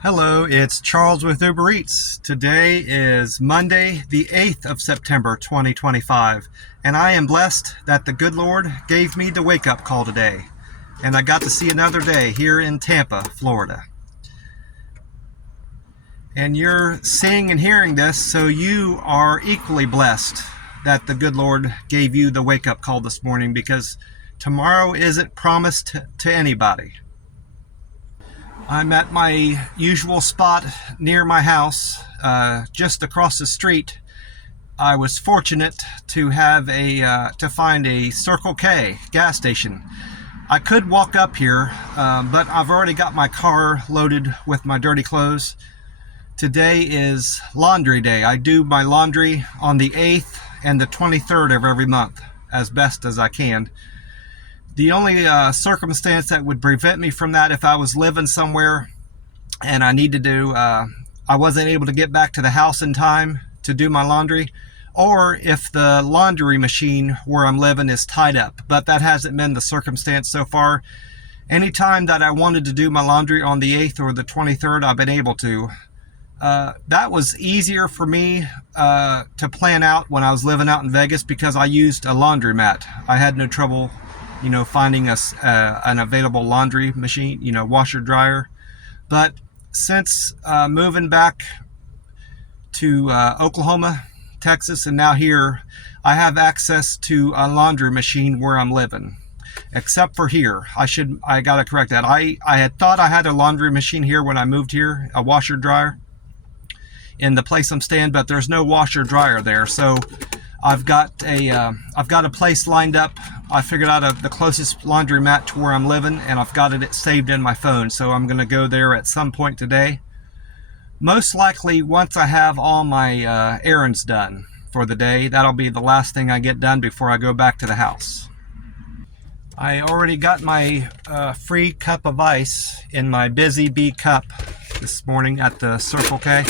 Hello, it's Charles with Uber Eats. Today is Monday, the 8th of September, 2025, and I am blessed that the good Lord gave me the wake-up call today, and I got to see another day here in Tampa, Florida. And you're seeing and hearing this, so you are equally blessed that the good Lord gave you the wake-up call this morning, because tomorrow isn't promised to anybody. I'm at my usual spot near my house, just across the street. I was fortunate to have to find a Circle K gas station. I could walk up here, but I've already got my car loaded with my dirty clothes. Today is laundry day. I do my laundry on the 8th and the 23rd of every month, as best as I can. The only circumstance that would prevent me from that if I was living somewhere and I needed to, I wasn't able to get back to the house in time to do my laundry, or if the laundry machine where I'm living is tied up. But that hasn't been the circumstance so far. Anytime that I wanted to do my laundry on the 8th or the 23rd, I've been able to. That was easier for me to plan out when I was living out in Vegas because I used a laundromat. I had no trouble finding an available laundry machine, washer dryer. But since moving back to Oklahoma, Texas, and now here, I have access to a laundry machine where I'm living, except for here. I gotta correct that. I had thought I had a laundry machine here when I moved here, a washer dryer in the place I'm staying, but there's no washer dryer there. So I've got a place lined up. I figured out the closest laundromat to where I'm living, and I've got it saved in my phone. So I'm going to go there at some point today. Most likely once I have all my errands done for the day. That'll be the last thing I get done before I go back to the house. I already got my free cup of ice in my Busy Bee cup this morning at the Circle K.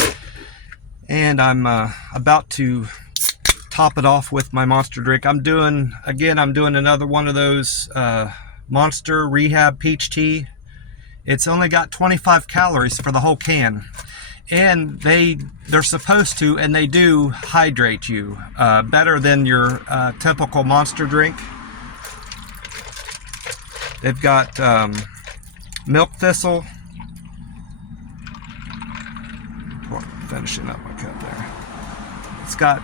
And I'm about to top it off with my Monster drink. I'm doing another one of those Monster Rehab Peach Tea. It's only got 25 calories for the whole can, and they're supposed to, and they do hydrate you better than your typical Monster drink. They've got milk thistle. Finishing up my cup there. It's got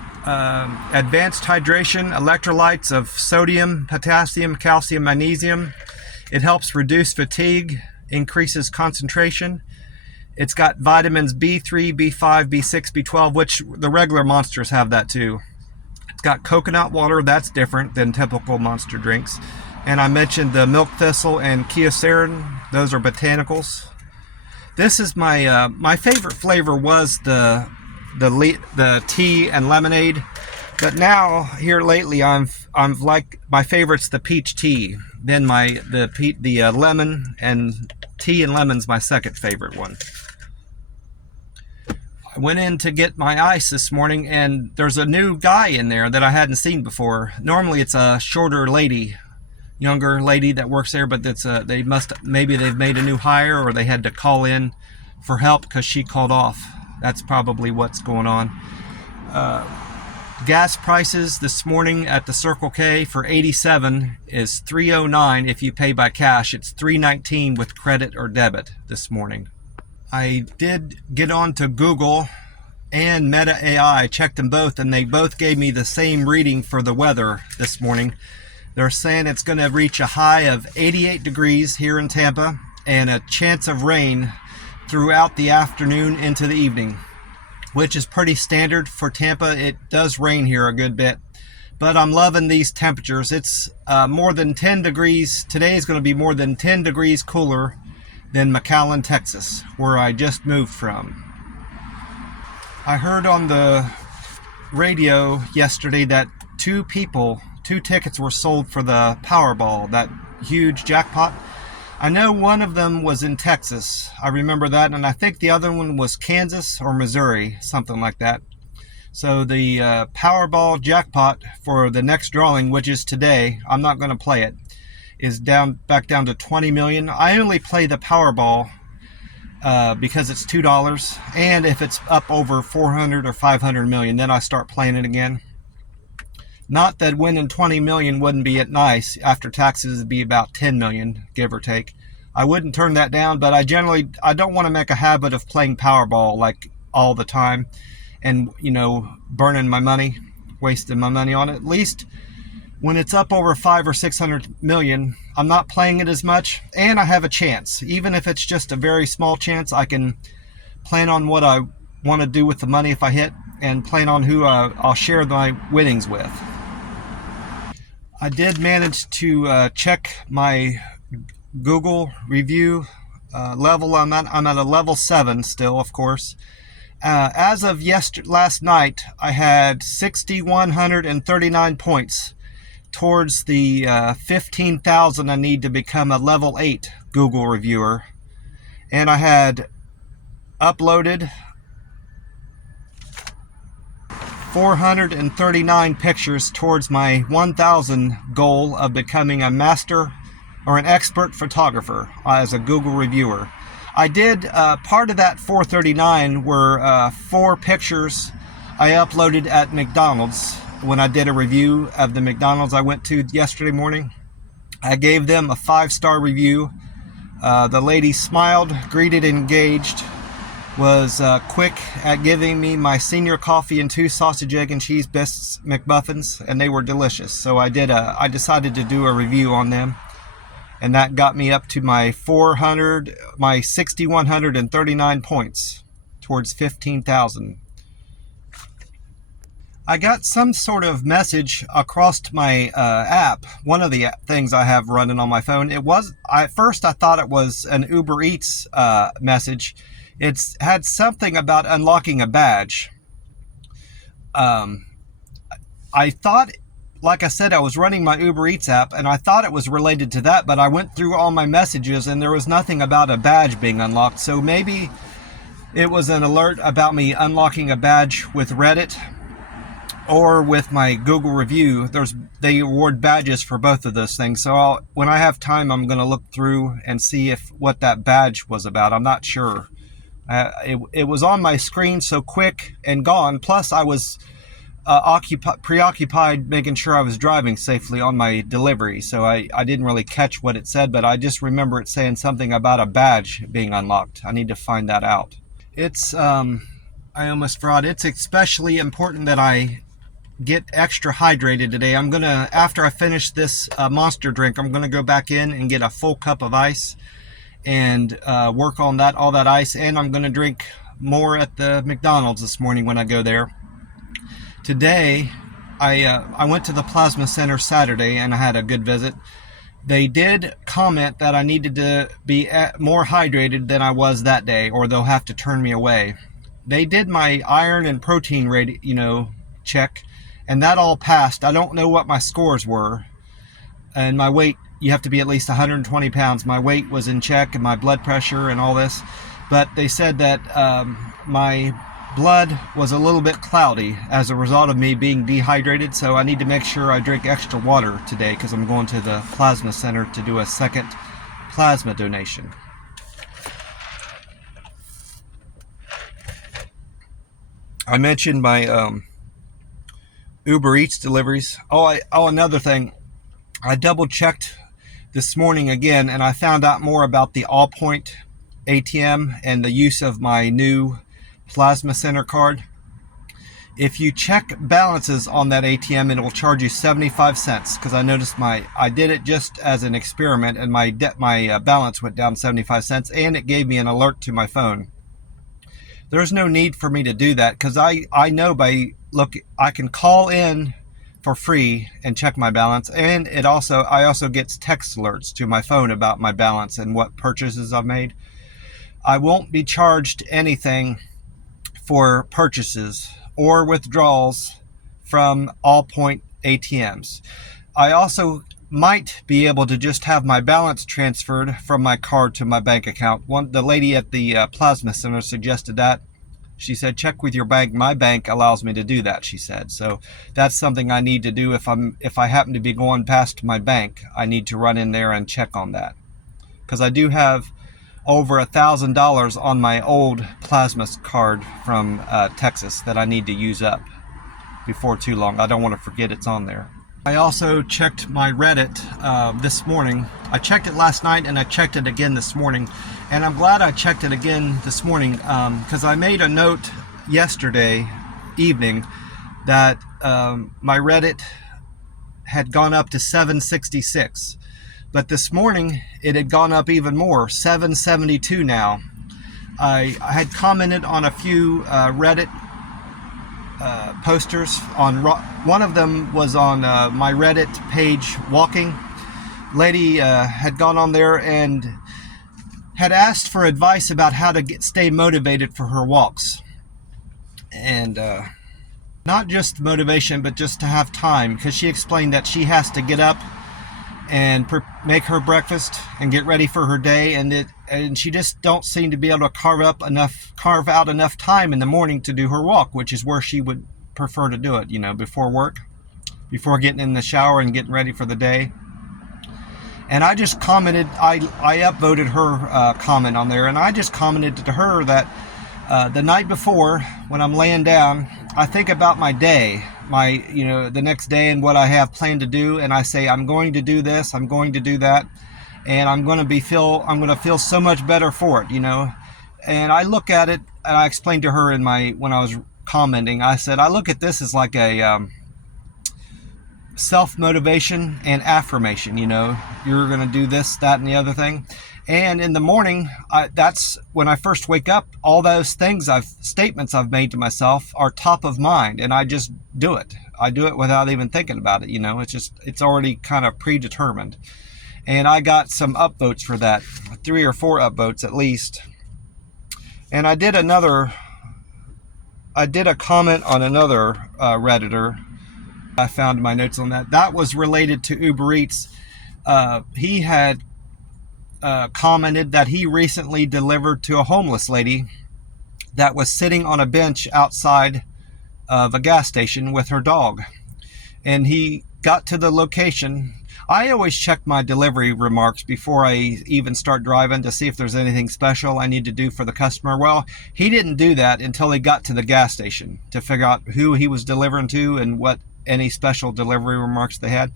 advanced hydration, electrolytes of sodium, potassium, calcium, magnesium. It helps reduce fatigue, increases concentration. It's got vitamins B3, B5, B6, B12, which the regular Monsters have that too. It's got coconut water. That's different than typical Monster drinks. And I mentioned the milk thistle and kyocera. Those are botanicals. This is my favorite flavor was the tea and lemonade, but now here lately I'm like, my favorite's the peach tea. Then the lemon and tea and lemon's my second favorite one. I went in to get my ice this morning, and there's a new guy in there that I hadn't seen before. Normally it's a shorter lady, younger lady that works there, but maybe they've made a new hire, or they had to call in for help because she called off. That's probably what's going on. Gas prices this morning at the Circle K for 87 is $3.09 if you pay by cash. It's $3.19 with credit or debit this morning. I did get on to Google and Meta AI, checked them both, and they both gave me the same reading for the weather this morning. They're saying it's going to reach a high of 88 degrees here in Tampa and a chance of rain throughout the afternoon into the evening, which is pretty standard for Tampa. It does rain here a good bit, but I'm loving these temperatures. It's more than 10 degrees. Today is going to be more than 10 degrees cooler than McAllen, Texas, where I just moved from. I heard on the radio yesterday that two tickets were sold for the Powerball, that huge jackpot. I know one of them was in Texas. I remember that, and I think the other one was Kansas or Missouri, something like that. So the Powerball jackpot for the next drawing, which is today, I'm not going to play it, is back down to 20 million. I only play the Powerball because it's $2. And if it's up over 400 or 500 million, then I start playing it again. Not that winning 20 million wouldn't be nice. After taxes, it'd be about 10 million, give or take. I wouldn't turn that down, but I don't want to make a habit of playing Powerball like all the time and, burning my money, wasting my money on it. At least when it's up over 500 or 600 million, I'm not playing it as much, and I have a chance. Even if it's just a very small chance, I can plan on what I want to do with the money if I hit, and plan on who I'll share my winnings with. I did manage to check my Google review level. I'm at a level 7 still, of course. As of last night, I had 6,139 points towards the 15,000 I need to become a level 8 Google reviewer. And I had uploaded 439 pictures towards my 1,000 goal of becoming a master or an expert photographer as a Google reviewer. I did, part of that 439 were 4 pictures I uploaded at McDonald's when I did a review of the McDonald's I went to yesterday morning. I gave them a 5-star review. The lady smiled, greeted, engaged, was quick at giving me my senior coffee and 2 sausage, egg, and cheese biscuits McMuffins, and they were delicious. So I decided to do a review on them, and that got me up to my 6,139 points towards 15,000. I got some sort of message across my app, one of the things I have running on my phone. At first I thought it was an Uber Eats message. It's had something about unlocking a badge. I thought, like I said, I was running my Uber Eats app, and I thought it was related to that, but I went through all my messages, and there was nothing about a badge being unlocked. So maybe it was an alert about me unlocking a badge with Reddit or with my Google review. They award badges for both of those things. So when I have time, I'm going to look through and see what that badge was about. I'm not sure. It was on my screen so quick and gone. Plus, I was preoccupied making sure I was driving safely on my delivery. So I didn't really catch what it said, but I just remember it saying something about a badge being unlocked. I need to find that out. I almost forgot. It's especially important that I get extra hydrated today. After I finish this Monster drink, I'm gonna go back in and get a full cup of ice and work on all that ice, and I'm gonna drink more at the McDonald's this morning when I go there. Today, I went to the Plasma Center Saturday, and I had a good visit. They did comment that I needed to be more hydrated than I was that day, or they'll have to turn me away. They did my iron and protein rate, check, and that all passed. I don't know what my scores were, and my weight, you have to be at least 120 pounds. My weight was in check, and my blood pressure and all this, but they said that my blood was a little bit cloudy as a result of me being dehydrated, so I need to make sure I drink extra water today because I'm going to the Plasma Center to do a second plasma donation. I mentioned my Uber Eats deliveries. Another thing. I double checked this morning again, and I found out more about the Allpoint ATM and the use of my new Plasma Center card. If you check balances on that ATM, it will charge you 75 cents because I noticed I did it just as an experiment, and my balance went down 75 cents, and it gave me an alert to my phone. There's no need for me to do that because I know I can call in for free and check my balance, and I also get text alerts to my phone about my balance and what purchases I've made. I won't be charged anything for purchases or withdrawals from Allpoint ATMs. I also might be able to just have my balance transferred from my card to my bank account. The lady at the Plasma Center suggested that. She said, check with your bank. My bank allows me to do that, she said. So that's something I need to do. If I happen to be going past my bank, I need to run in there and check on that. Because I do have over $1,000 on my old plasma card from Texas that I need to use up before too long. I don't want to forget it's on there. I also checked my Reddit this morning. I checked it last night and I checked it again this morning. And I'm glad I checked it again this morning because I made a note yesterday evening that my Reddit had gone up to 766. But this morning it had gone up even more, 772 now. I had commented on a few Reddit posters. One of them was on my Reddit page, Walking. Lady had gone on there and had asked for advice about how to stay motivated for her walks. And not just motivation, but just to have time, because she explained that she has to get up and make her breakfast and get ready for her day, and she just don't seem to be able to carve out enough time in the morning to do her walk, which is where she would prefer to do it, before work, before getting in the shower and getting ready for the day. And I just commented, I upvoted her comment on there, and I just commented to her that the night before, when I'm laying down, I think about my day, the next day and what I have planned to do, and I say, I'm going to do this, I'm going to do that, and I'm going to feel so much better for it, And I look at it, and I explained to her when I was commenting, I said, I look at this as like a self-motivation and affirmation, you're going to do this, that, and the other thing. And in the morning, that's when I first wake up, all those statements I've made to myself are top of mind, and I just do it. I do it without even thinking about it, it's already kind of predetermined. And I got some upvotes for that, 3 or 4 upvotes at least. And I did a comment on another Redditor. I found my notes on that. That was related to Uber Eats. He had commented that he recently delivered to a homeless lady that was sitting on a bench outside of a gas station with her dog. And he got to the location. I always check my delivery remarks before I even start driving to see if there's anything special I need to do for the customer. Well, he didn't do that until he got to the gas station to figure out who he was delivering to and what any special delivery remarks they had.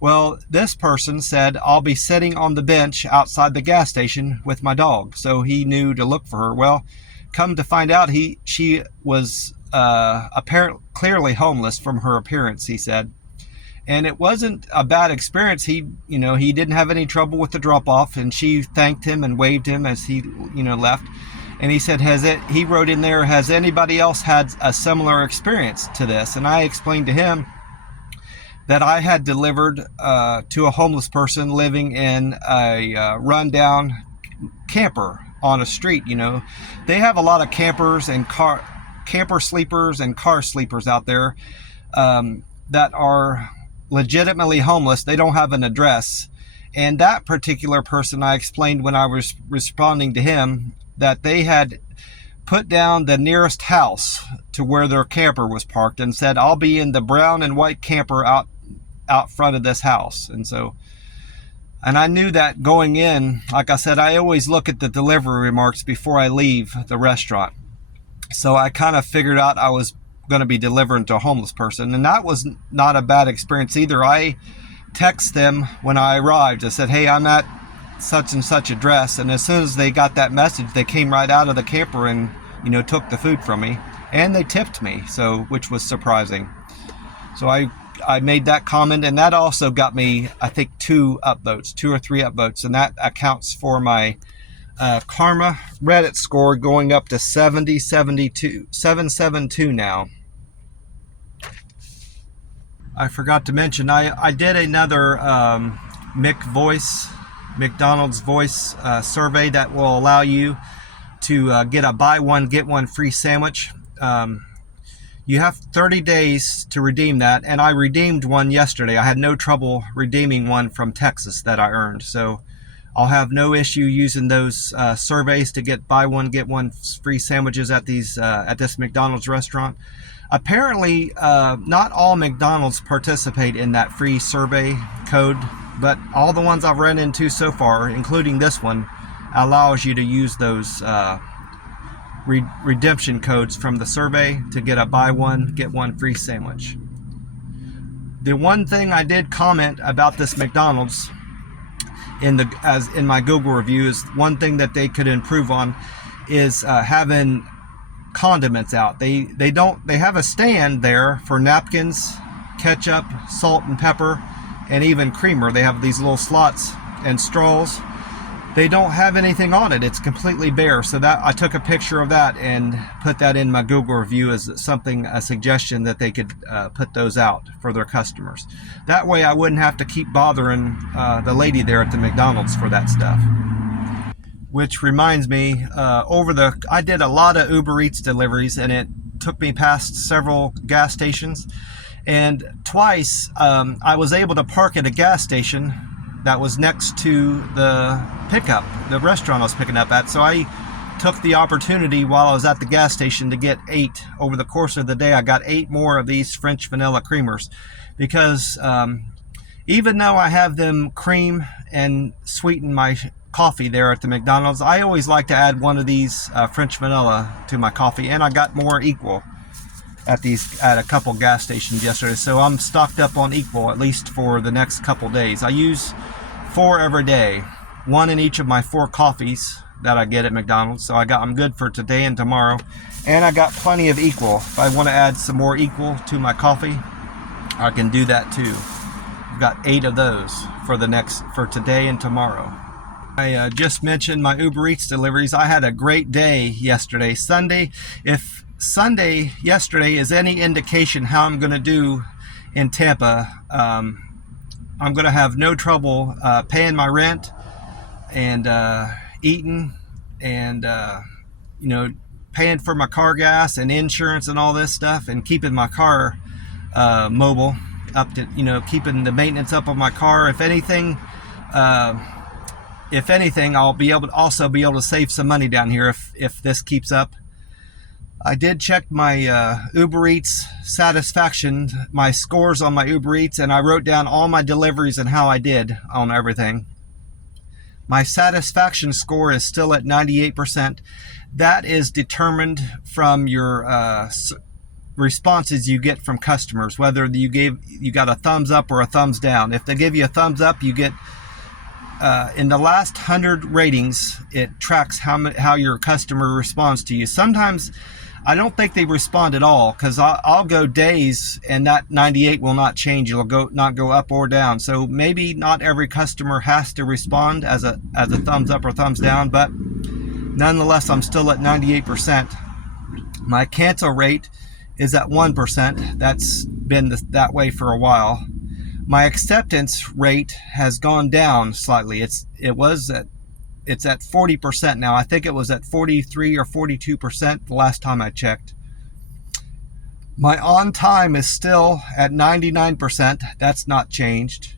Well, this person said, I'll be sitting on the bench outside the gas station with my dog. So he knew to look for her. Well, come to find out, she was apparently clearly homeless from her appearance, he said. And it wasn't a bad experience. He didn't have any trouble with the drop-off, and she thanked him and waved him as he, left. And he said, he wrote in there, has anybody else had a similar experience to this? And I explained to him that I had delivered to a homeless person living in a rundown camper on a street. They have a lot of campers and camper sleepers and car sleepers out there that are legitimately homeless. They don't have an address. And that particular person, I explained when I was responding to him, that they had put down the nearest house to where their camper was parked and said, I'll be in the brown and white camper out front of this house. And I knew that going in. Like I said, I always look at the delivery remarks before I leave the restaurant. So I kind of figured out I was going to be delivering to a homeless person, and that was not a bad experience either. I text them when I arrived. I said, hey, I'm at such and such address, and as soon as they got that message, they came right out of the camper and took the food from me, and they tipped me, which was surprising. So I made that comment, and that also got me, I think, 2 or 3 upvotes, and that accounts for my Karma Reddit score going up to 772 now. I forgot to mention, I did another McDonald's Voice survey that will allow you to get a buy one, get one free sandwich. You have 30 days to redeem that, and I redeemed one yesterday. I had no trouble redeeming one from Texas that I earned, so I'll have no issue using those surveys to get buy one, get one free sandwiches at this McDonald's restaurant. Apparently, not all McDonald's participate in that free survey code, but all the ones I've run into so far, including this one, allows you to use those redemption codes from the survey to get a buy one get one free sandwich. The one thing I did comment about this McDonald's in my Google review is one thing that they could improve on is having condiments out. They have a stand there for napkins, ketchup, salt and pepper, and even creamer. They have these little slots and straws. They don't have anything on it. It's completely bare. So that I took a picture of that and put that in my Google review as a suggestion that they could put those out for their customers. That way I wouldn't have to keep bothering the lady there at the McDonald's for that stuff. Which reminds me, I did a lot of Uber Eats deliveries, and it took me past several gas stations. And twice I was able to park at a gas station that was next to the restaurant I was picking up at. So I took the opportunity while I was at the gas station to get 8. Over the course of the day, I got 8 more of these French vanilla creamers, because even though I have them cream and sweeten my coffee there at the McDonald's, I always like to add one of these French vanilla to my coffee, and I got more Equal at a couple gas stations yesterday. So I'm stocked up on Equal, at least for the next couple days. I use 4 every day, 1 in each of my 4 coffees that I get at McDonald's. So I'm good for today and tomorrow, and I got plenty of Equal. If I want to add some more Equal to my coffee, I can do that too. I've got 8 of those for today and tomorrow. I just mentioned my Uber Eats deliveries. I had a great day yesterday, Sunday. If Sunday yesterday is any indication how I'm going to do in Tampa, I'm going to have no trouble paying my rent and eating and paying for my car gas and insurance and all this stuff, and keeping my car mobile, up to keeping the maintenance up on my car. If anything, I'll be able to save some money down here if this keeps up. I did check my Uber Eats satisfaction, my scores on my Uber Eats, and I wrote down all my deliveries and how I did on everything. My satisfaction score is still at 98%. That is determined from your responses you get from customers, whether you got a thumbs up or a thumbs down. If they give you a thumbs up, you get in the last 100 ratings, it tracks how your customer responds to you. Sometimes I don't think they respond at all, because I'll go days and that 98 will not change. It'll not go up or down. So maybe not every customer has to respond as a thumbs up or thumbs down, but nonetheless, I'm still at 98%. My cancel rate is at 1%. That's been that way for a while. My acceptance rate has gone down slightly. It's at 40% now. I think it was at 43 or 42% the last time I checked. My on time is still at 99%. That's not changed.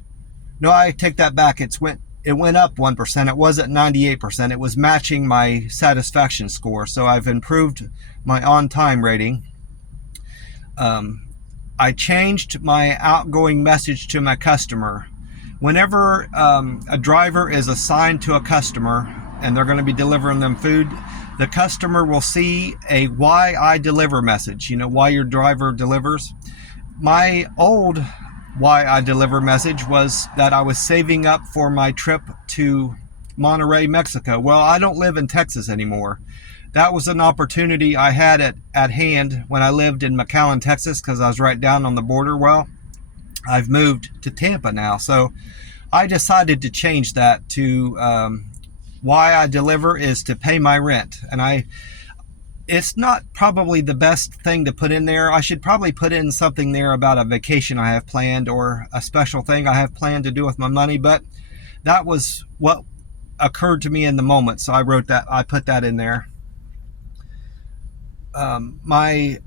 No, I take that back. It went up 1%. It was at 98%. It was matching my satisfaction score. So I've improved my on time rating. I changed my outgoing message to my customer. Whenever a driver is assigned to a customer and they're going to be delivering them food, the customer will see a why I deliver message, why your driver delivers. My old why I deliver message was that I was saving up for my trip to Monterrey, Mexico. Well, I don't live in Texas anymore. That was an opportunity I had at hand when I lived in McAllen, Texas, because I was right down on the border. Well, I've moved to Tampa now, so I decided to change that to why I deliver is to pay my rent. And it's not probably the best thing to put in there. I should probably put in something there about a vacation I have planned or a special thing I have planned to do with my money, but that was what occurred to me in the moment, so I put that in there. My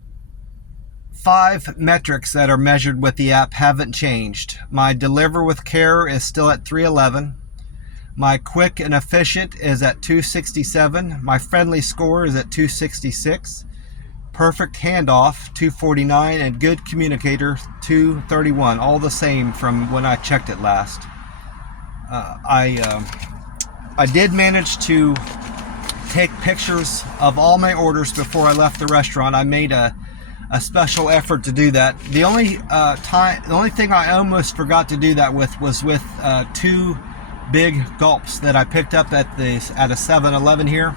5 metrics that are measured with the app haven't changed. My deliver with care is still at 311. My quick and efficient is at 267. My friendly score is at 266. Perfect handoff 249, and good communicator 231. All the same from when I checked it last. I did manage to take pictures of all my orders before I left the restaurant. I made a special effort to do that. The only thing I almost forgot to do that with was with 2 big gulps that I picked up at a 7-Eleven here.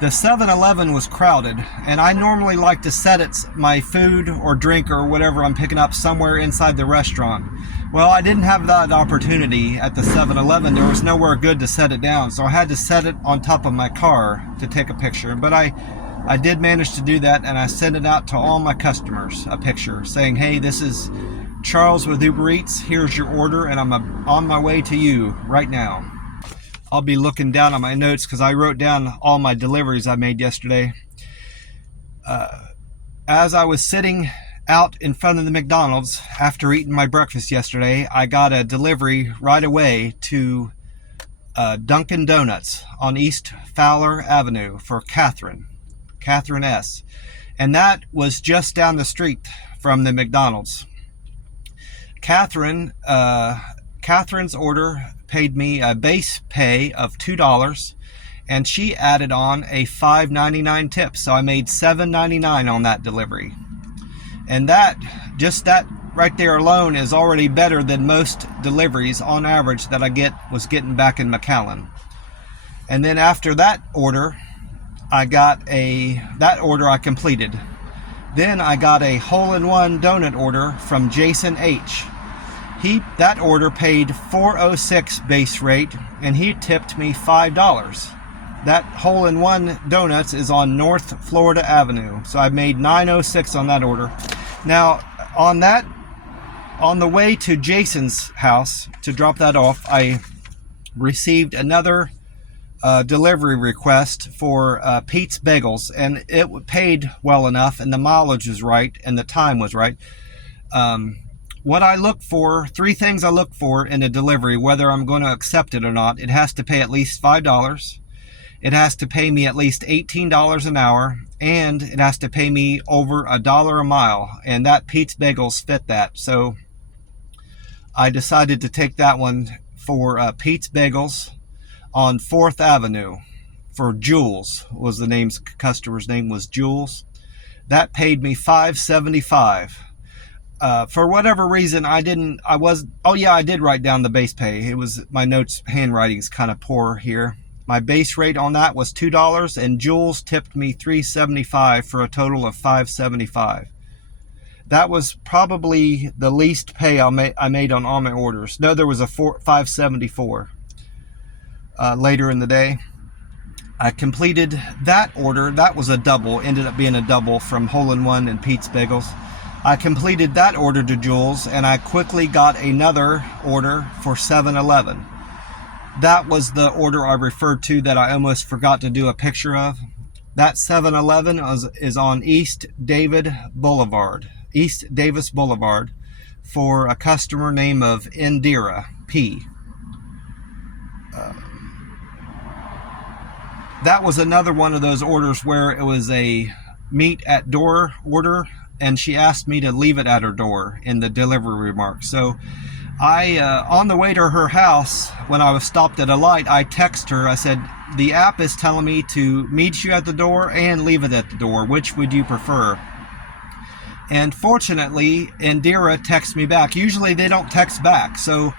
The 7-Eleven was crowded, and I normally like to set my food or drink or whatever I'm picking up somewhere inside the restaurant. Well, I didn't have that opportunity at the 7-Eleven. There was nowhere good to set it down, so I had to set it on top of my car to take a picture. But I did manage to do that, and I sent it out to all my customers, a picture saying, hey, this is Charles with Uber Eats. Here's your order, and I'm on my way to you right now. I'll be looking down on my notes because I wrote down all my deliveries I made yesterday. As I was sitting out in front of the McDonald's after eating my breakfast yesterday, I got a delivery right away to Dunkin' Donuts on East Fowler Avenue for Catherine S. And that was just down the street from the McDonald's. Catherine's order paid me a base pay of $2, and she added on a $5.99 tip, so I made $7.99 on that delivery. And that right there alone is already better than most deliveries on average that I was getting back in McAllen. And then after that order, I completed. Then I got a hole-in-one donut order from Jason H. That order paid $4.06 base rate, and he tipped me $5. That hole-in-one donuts is on North Florida Avenue, so I made $9.06 on that order. Now, on the way to Jason's house to drop that off, I received another delivery request for Pete's Bagels, and it paid well enough, and the mileage was right, and the time was right. What I look for, 3 things I look for in a delivery, whether I'm going to accept it or not. It has to pay at least $5. It has to pay me at least $18 an hour, and it has to pay me over $1 a mile. And that Pete's Bagels fit that. So I decided to take that one for Pete's Bagels on 4th Avenue for Jules. Customer's name was Jules. That paid me $5.75. For whatever reason, I did write down the base pay. My notes handwriting's kind of poor here. My base rate on that was $2, and Jules tipped me $3.75 for a total of $5.75. That was probably the least pay I made on all my orders. No, there was a $5.74 later in the day. I completed that order. That was a double, ended up being a double from Hole-in-One and Pete's Bagels. I completed that order to Jules, and I quickly got another order for 7-Eleven. That was the order I referred to that I almost forgot to do a picture of. That 7-Eleven is on East Davis Boulevard for a customer name of Indira P. That was another one of those orders where it was a meet at door order, and she asked me to leave it at her door in the delivery remarks. So I, on the way to her house, when I was stopped at a light, I text her. I said, the app is telling me to meet you at the door and leave it at the door. Which would you prefer? And fortunately, Indira texts me back. Usually they don't text back. So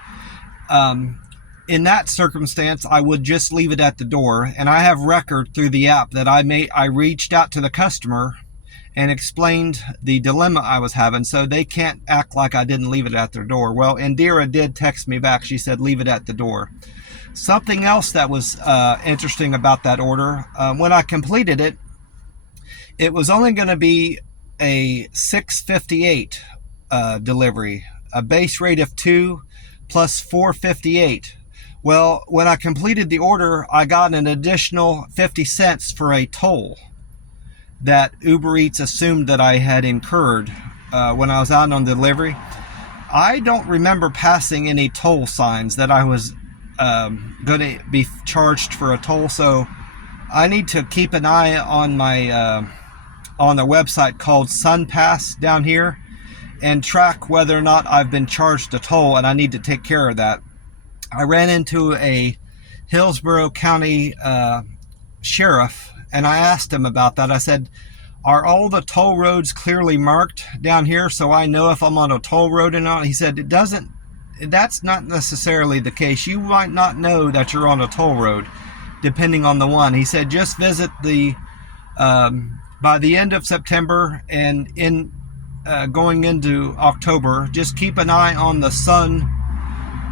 in that circumstance, I would just leave it at the door. And I have record through the app that I reached out to the customer and explained the dilemma I was having, so they can't act like I didn't leave it at their door. Well, Indira did text me back. She said, leave it at the door. Something else that was interesting about that order, when I completed it, it was only going to be a $6.58 delivery, a base rate of $2 plus $4.58. Well, when I completed the order, I got an additional 50 cents for a toll that Uber Eats assumed that I had incurred when I was out on delivery. I don't remember passing any toll signs that I was going to be charged for a toll, so I need to keep an eye on my on the website called SunPass down here and track whether or not I've been charged a toll, and I need to take care of that. I ran into a Hillsborough County sheriff, and I asked him about that. I said, are all the toll roads clearly marked down here so I know if I'm on a toll road or not? He said, that's not necessarily the case. You might not know that you're on a toll road depending on the one. He said, just visit the by the end of September and in going into October, just keep an eye on the Sun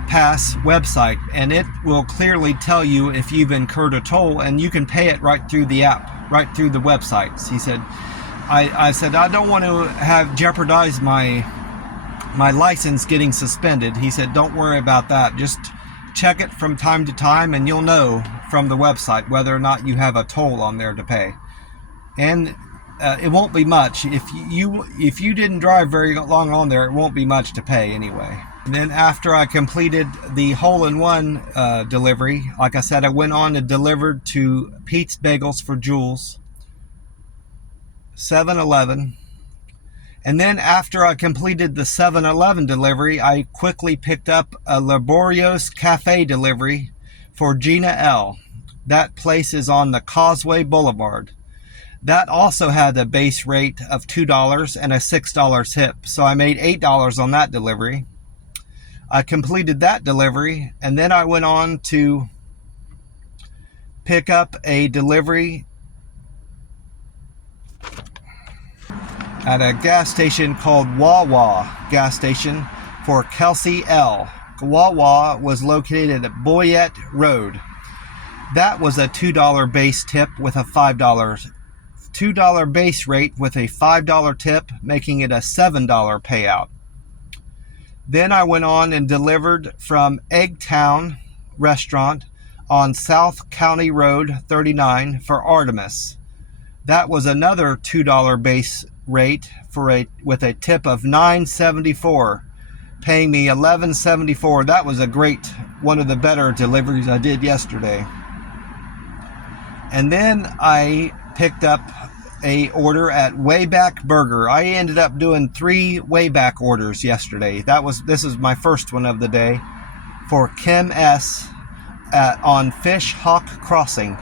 Pass website, and it will clearly tell you if you've incurred a toll, and you can pay it right through the app, right through the websites. He said, I said, I don't want to have jeopardize my license getting suspended. He said, don't worry about that. Just check it from time to time, and you'll know from the website whether or not you have a toll on there to pay. And it won't be much. If you didn't drive very long on there, it won't be much to pay anyway. And then after I completed the hole-in-one delivery, like I said, I went on and delivered to Pete's Bagels for Jules, 7-Eleven. And then after I completed the 7-Eleven delivery, I quickly picked up a Laborios Cafe delivery for Gina L. That place is on the Causeway Boulevard. That also had a base rate of $2 and a $6 tip. So I made $8 on that delivery. I completed that delivery, and then I went on to pick up a delivery at a gas station called Wawa gas station for Kelsey L. Wawa was located at Boyette Road. That was a $2 base tip with a $2 base rate with a $5 tip, making it a $7 payout. Then I went on and delivered from Eggtown Restaurant on South County Road 39 for Artemis. That was another $2 base rate with a tip of $9.74, paying me $11.74. That was one of the better deliveries I did yesterday. And then I picked up a order at Wayback Burger. I ended up doing 3 Wayback orders yesterday. This is my first one of the day for Kim S. On Fish Hawk Crossing.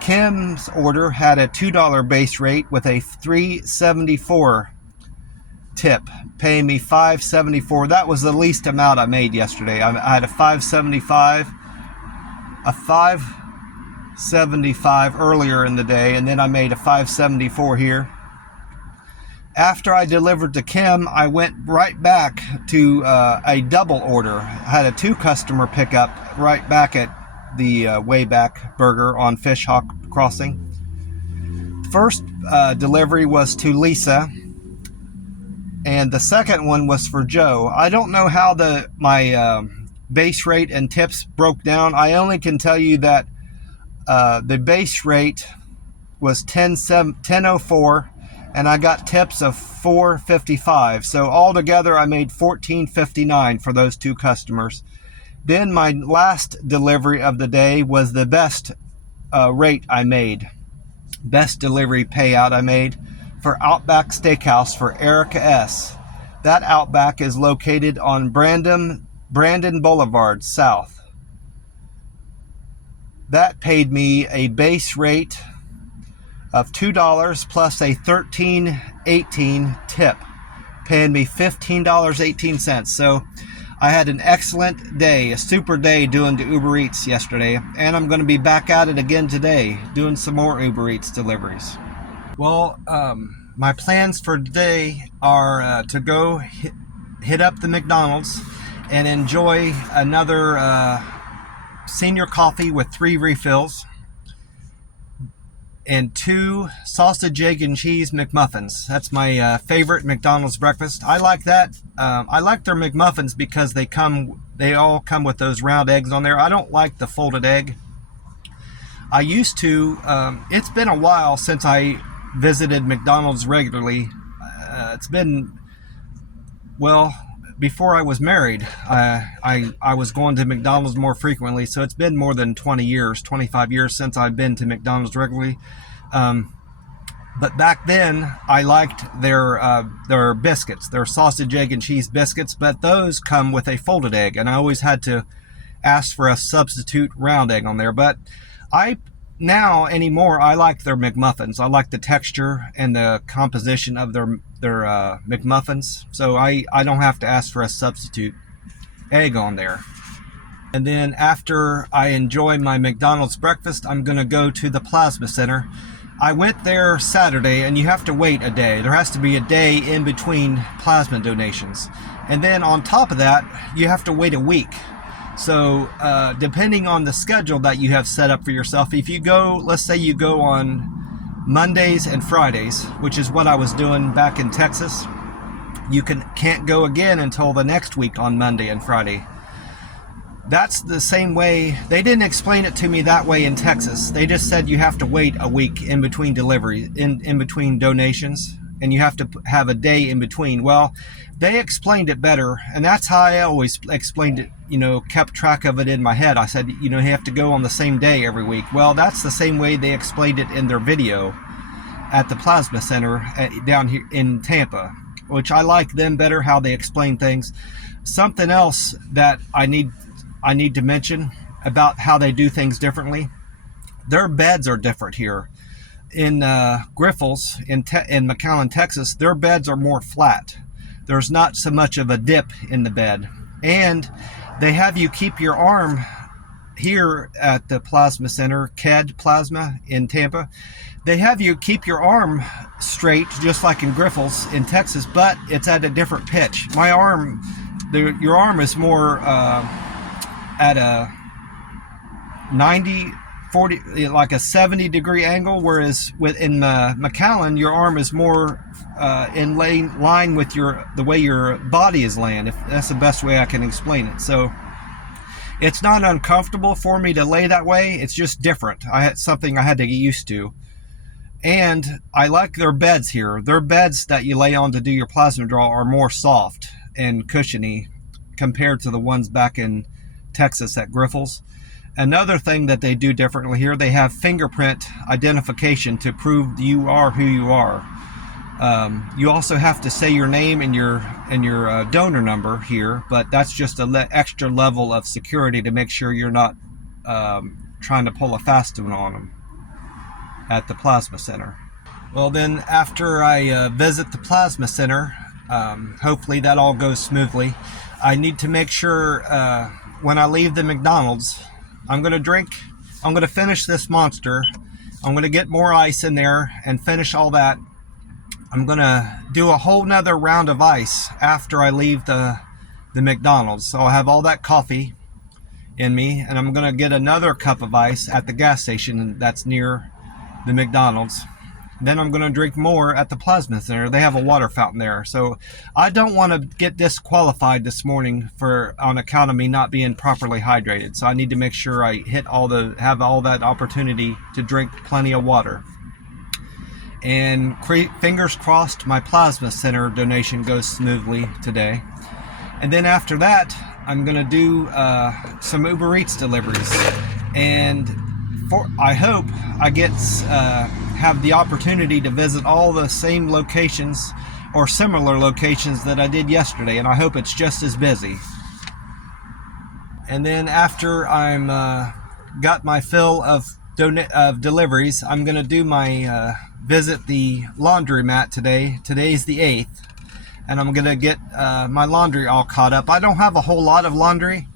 Kim's order had a $2 base rate with a $3.74 tip, paying me $5.74. That was the least amount I made yesterday. I had a $5.75, a $5.75 earlier in the day, and then I made a $5.74 here. After I delivered to Kim, I went right back to a double order. I had a 2 customer pickup right back at the Wayback Burger on Fish Hawk Crossing. First delivery was to Lisa, and the second one was for Joe. I don't know how my base rate and tips broke down. I only can tell you that the base rate was $10.04, and I got tips of $4.55. So altogether, I made $14.59 for those 2 customers. Then my last delivery of the day was the best rate I made. Best delivery payout I made for Outback Steakhouse for Erica S. That Outback is located on Brandon Boulevard South. That paid me a base rate of $2 plus a $13.18 tip, paying me $15.18. So I had an excellent day, a super day doing the Uber Eats yesterday, and I'm going to be back at it again today, doing some more Uber Eats deliveries. Well, my plans for today are to go hit up the McDonald's and enjoy another senior coffee with 3 refills and 2 sausage, egg, and cheese McMuffins. That's my favorite McDonald's breakfast. I like that. I like their McMuffins because they all come with those round eggs on there. I don't like the folded egg. I used to. It's been a while since I visited McDonald's regularly. It's been, well, before I was married, I was going to McDonald's more frequently, so it's been more than 20 years, 25 years since I've been to McDonald's regularly. But back then, I liked their biscuits, their sausage, egg, and cheese biscuits, but those come with a folded egg, and I always had to ask for a substitute round egg on there. But I like their McMuffins. I like the texture and the composition of their McMuffins, so I don't have to ask for a substitute egg on there. And then after I enjoy my McDonald's breakfast, I'm gonna go to the Plasma Center. I went there Saturday, and you have to wait a day. There has to be a day in between plasma donations, and then on top of that, you have to wait a week. So depending on the schedule that you have set up for yourself, if you go, let's say you go on Mondays and Fridays, which is what I was doing back in Texas, you can't go again until the next week on Monday and Friday. That's the same way. They didn't explain it to me that way in Texas. They just said you have to wait a week in between deliveries, in between donations, and you have to have a day in between. Well, they explained it better, and that's how I always explained it, kept track of it in my head. I said, you have to go on the same day every week. Well, that's the same way they explained it in their video at the Plasma Center down here in Tampa, which I like them better, how they explain things. Something else that I need to mention about how they do things differently. Their beds are different here. In Grifols in McAllen, Texas, their beds are more flat. There's not so much of a dip in the bed. And they have you keep your arm here at the Plasma Center, KED Plasma in Tampa. They have you keep your arm straight, just like in Grifols in Texas, but it's at a different pitch. My arm, your arm is more at a 40, like a 70-degree angle, whereas in McAllen, your arm is more in line with the way your body is laying, if that's the best way I can explain it. So it's not uncomfortable for me to lay that way. It's just different. Something I had to get used to. And I like their beds here. Their beds that you lay on to do your plasma draw are more soft and cushiony compared to the ones back in Texas at Grifols. Another thing that they do differently here, they have fingerprint identification to prove you are who you are. You also have to say your name and your donor number here, but that's just an extra level of security to make sure you're not trying to pull a fast one on them at the Plasma Center. Well, then after I visit the Plasma Center, hopefully that all goes smoothly. I need to make sure when I leave the McDonald's, I'm going to finish this Monster. I'm going to get more ice in there and finish all that. I'm going to do a whole nother round of ice after I leave the McDonald's. So I'll have all that coffee in me, and I'm going to get another cup of ice at the gas station that's near the McDonald's. Then I'm going to drink more at the Plasma Center. They have a water fountain there. So I don't want to get disqualified this morning on account of me not being properly hydrated. So I need to make sure I have all that opportunity to drink plenty of water. And fingers crossed my Plasma Center donation goes smoothly today. And then after that, I'm going to do some Uber Eats deliveries. And I hope I have the opportunity to visit all the same locations or similar locations that I did yesterday, and I hope it's just as busy. And then after I'm got my fill of deliveries, I'm going to do my visit the laundromat today. Today's the 8th, and I'm going to get my laundry all caught up. I don't have a whole lot of laundry.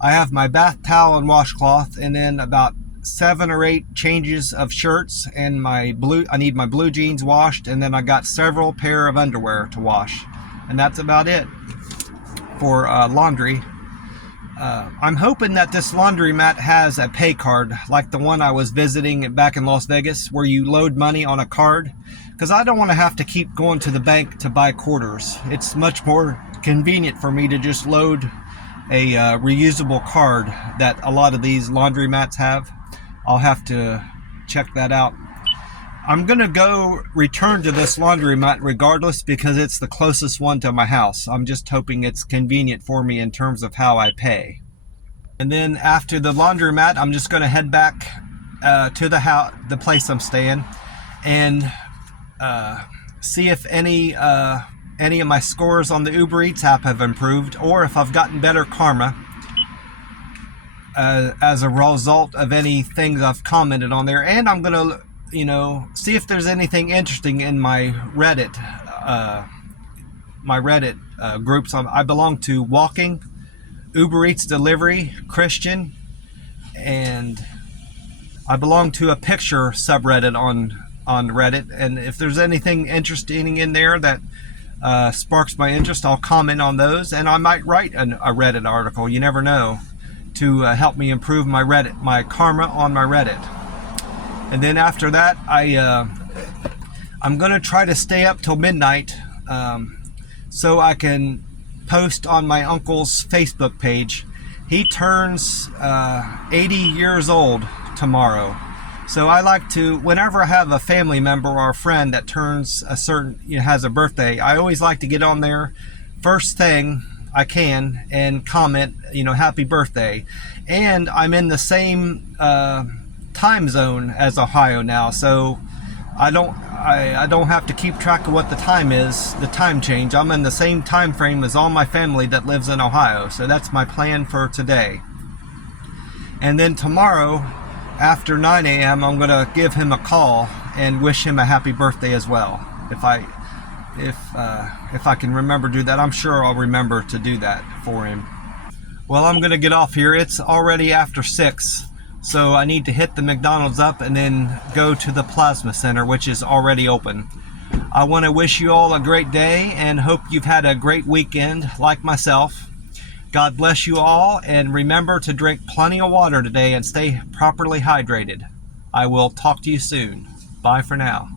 I have my bath towel and washcloth, and then about 7 or 8 changes of shirts, and I need my blue jeans washed, and then I got several pair of underwear to wash, and that's about it for laundry. I'm hoping that this laundromat has a pay card like the one I was visiting back in Las Vegas, where you load money on a card, because I don't want to have to keep going to the bank to buy quarters. It's much more convenient for me to just load a reusable card that a lot of these laundromats have. I'll have to check that out. I'm going to return to this laundromat regardless, because it's the closest one to my house. I'm just hoping it's convenient for me in terms of how I pay. And then after the laundromat, I'm just going to head back to the place I'm staying, and see if any of my scores on the Uber Eats app have improved, or if I've gotten better karma. as a result of any things I've commented on there. And I'm gonna, see if there's anything interesting in my Reddit groups. I belong to Walking, Uber Eats Delivery, Christian, and I belong to a picture subreddit on Reddit. And if there's anything interesting in there that sparks my interest, I'll comment on those, and I might write a Reddit article. You never know, to help me improve my karma on my Reddit. And then after that, I'm gonna try to stay up till midnight, so I can post on my uncle's Facebook page. He turns 80 years old tomorrow. So I like to, whenever I have a family member or a friend that turns has a birthday, I always like to get on there first thing I can and comment, happy birthday. And I'm in the same time zone as Ohio now, so I don't have to keep track of what the time is, the time change. I'm in the same time frame as all my family that lives in Ohio. So that's my plan for today. And then tomorrow, after 9 a.m., I'm going to give him a call and wish him a happy birthday as well. If I can remember to do that. I'm sure I'll remember to do that for him. Well, I'm going to get off here. It's already after 6, so I need to hit the McDonald's up and then go to the Plasma Center, which is already open. I want to wish you all a great day and hope you've had a great weekend like myself. God bless you all, and remember to drink plenty of water today and stay properly hydrated. I will talk to you soon. Bye for now.